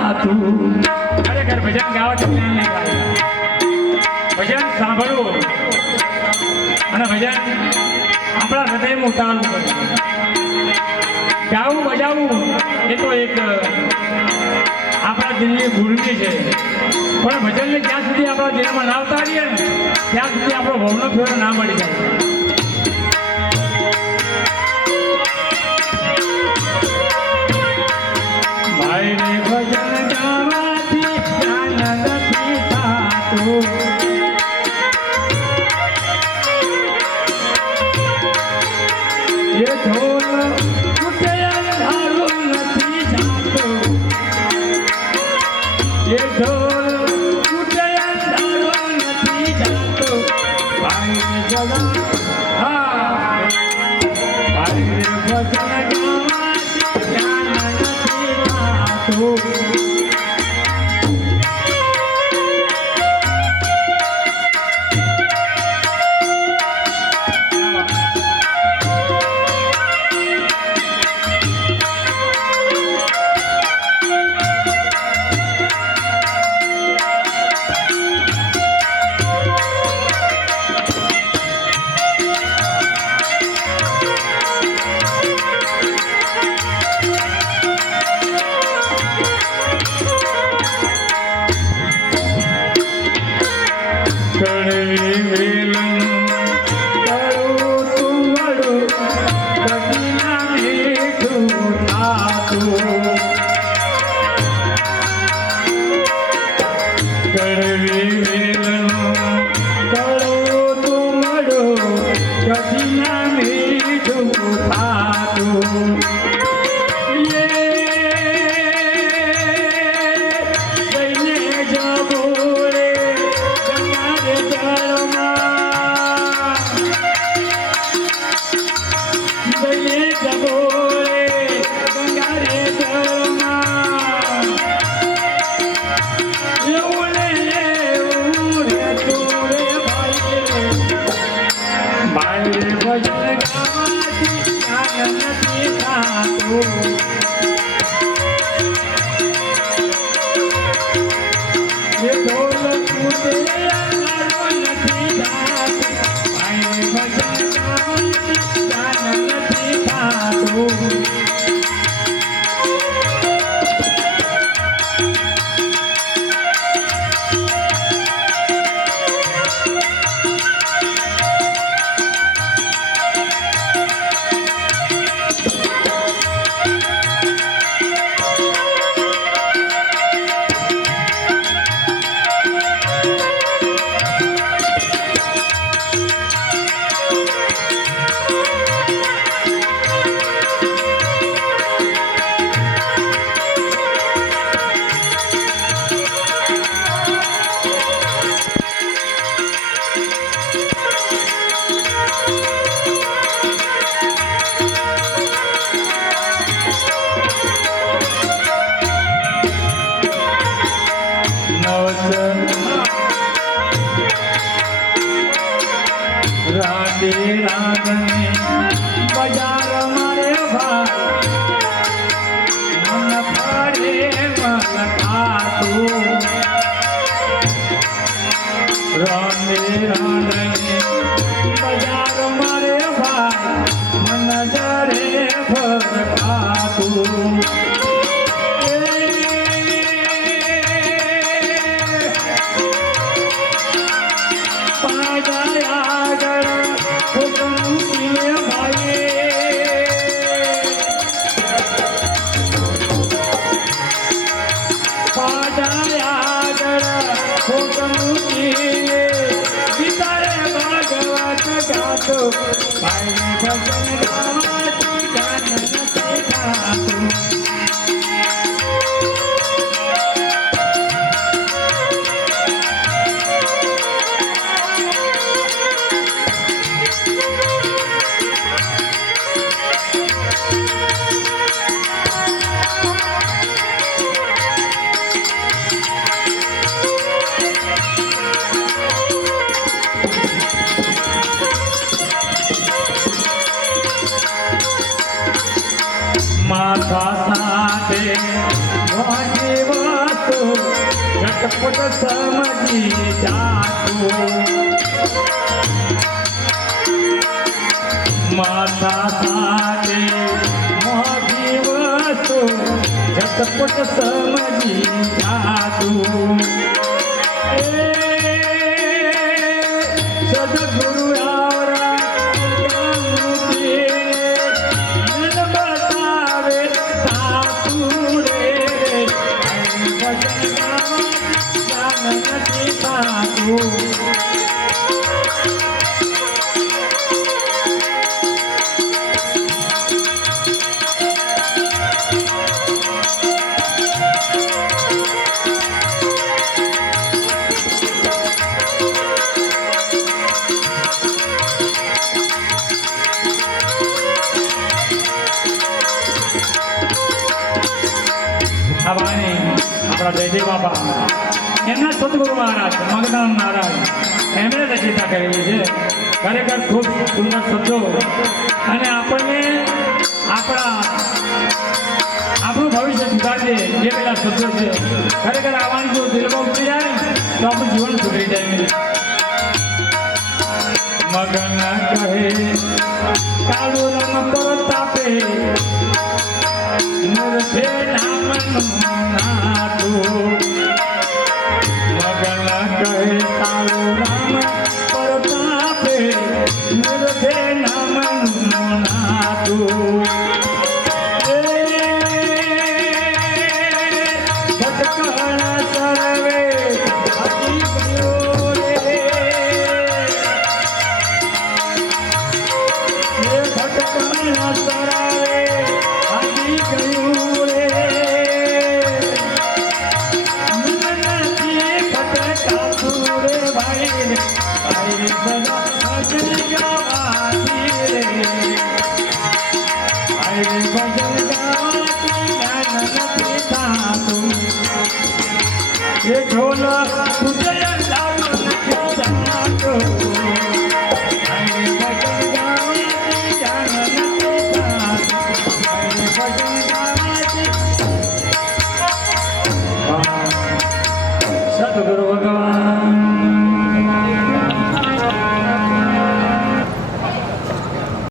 થાતું ખરેખર ભજન ગાવા ભજન સાંભળવું. અને ભજન આપણા હૃદયમાં ઉતારવું ગાવું બજાવવું એ તો એક આપણા દિલની ગુરમી છે. પણ ભજનને જ્યાં સુધી આપણા દિલમાં ના ઉતારીએ ને, ત્યાં સુધી આપણો ભવનો ફેરો ના મળી જાય. ભાઈ રે ભજન ગાવાથી કાંઈ નથી થાતું. રાધે રાધને બજાર મારે ભાઈ રાધે ભાઈ ભજન ગાવાથી સાથે. મોટી વસ્તુ ઝટપટ સમજી જાતું. માતા સાથે મોટી વસ્તુ ઝટપટ સમજી જાતું. સદગુરુ રે ભજન વાણી આપણા જયદેવ બાપા. એમના સદગુરુ મહારાજ મગદાન મહારાજ એમણે રચિતા કરેલી છે. ખરેખર ખૂબ સુંદર શબ્દો. અને આપણને આપણા આપણું ભવિષ્ય સુધારજે એ પેલા શબ્દો છે. ખરેખર આવવાની જો દિલમાં ઉતરી જાય તો આપણું જીવન સુધરી જાય. મગન કહે, કાળુ રંગ પરતાપે મૂર્ધે